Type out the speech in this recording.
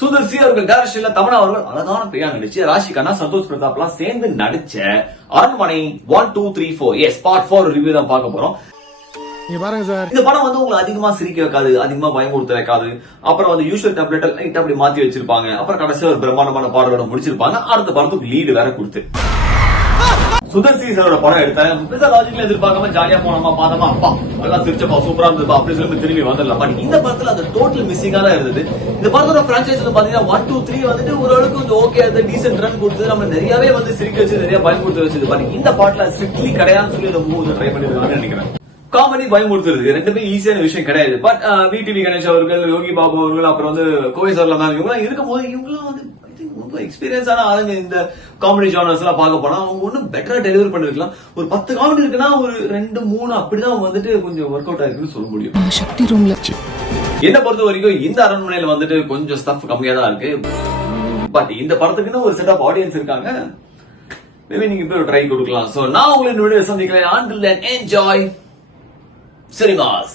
சுதர்சி அவர்கள் டைரக்ஷன்ல தமனா அவர்கள் அழகான பேயா நடிச்சு ராஷி கண்ணா சந்தோஷ் பிரதாப் எல்லாம் சேர்ந்து நடிச்ச அரண்மனை 1 2 3 4 எஸ் பார்ட் 4 ரிவ்யூ தான் பார்க்க போறோம். பாருங்க சார், இந்த படம் வந்து உங்களை அதிகமா சிரிக்க வைக்காது, அதிகமா பயமுறுத்த வைக்காது. அப்புறம் வந்து யூஷுவல் டெம்ப்ளேட் லைட் அப்படி மாத்தி வச்சிருப்பாங்க. அப்புறம் கடைசியா ஒரு பிரம்மாண்டமான பாடலோட முடிச்சிருப்பாங்க. அடுத்த படத்துக்கு லீடு வேற கொடுத்து சுதர்சி சாரோட படம் எடுத்தாங்க. லாஜிக்ல எதிர்பார்க்காம ஜாலியா போனோமா பார்த்தோமா அப்பா அதெல்லாம் சிரிச்சப்பா சூப்பரா இருந்ததுப்பா அப்படி சொல்லி திரும்பி வந்துடலாம். பட் இந்த படத்துல அது டோட்டல் மிஸ்ஸிங்கா தான் இருந்தது. இந்த படத்தோட பிரான்சைஸ்ல பாத்தீங்கன்னா 1 2 3 வந்துட்டு ஓரளவுக்கு கொஞ்சம் ஓகே அது டீசென்ட் ரன் கொடுத்து நம்ம நிறையவே வந்து சிரிக்க வச்சு நிறைய பயமுறுத்த வச்சது. பட் இந்த பாட்டுல ஸ்ட்ரிக்ட்லி கிடையாதுன்னு சொல்லி இந்த மூவி ட்ரை பண்ணிருக்காங்கன்னு நினைக்கிறேன். காமெடி பயமுறுத்துறது ரெண்டுமே ஈஸியான விஷயம் கிடையாது. பட் விடிவி கணேஷ் அவர்கள், யோகி பாபு அவர்கள், அப்புறம் வந்து கோவை சார்லாம் இவங்க இருக்கும்போது இவங்கலாம் வந்து ரொம்ப எக்ஸ்பீரியன்ஸான ஆளுங்க. இந்த காமெடி ஜானர்ஸ் எல்லாம் பார்க்க போனா அவங்க ஒன்னும் பெட்டரா டெலிவரி பண்ணிருக்கலாம். ஒரு 10 காமெடி இருக்குன்னா ஒரு 2 3 அப்படிதான் வந்துட்டு கொஞ்சம் ஒர்க் அவுட் ஆயிருக்குன்னு சொல்ல முடியும். சக்தி ரூம்ல என்ன பொறுத்த வரைக்கும் இந்த அரண்மனையில வந்துட்டு கொஞ்சம் ஸ்டஃப் கம்மியா தான் இருக்கு. பட் இந்த படத்துக்குன்னு ஒரு செட் ஆஃப் ஆடியன்ஸ் இருக்காங்க. மேபி நீங்க போய் ட்ரை கொடுக்கலாம். சோ நான் உங்களை இந்த வீடியோ சந்திக்கிறேன். Until then, enjoy cinemas.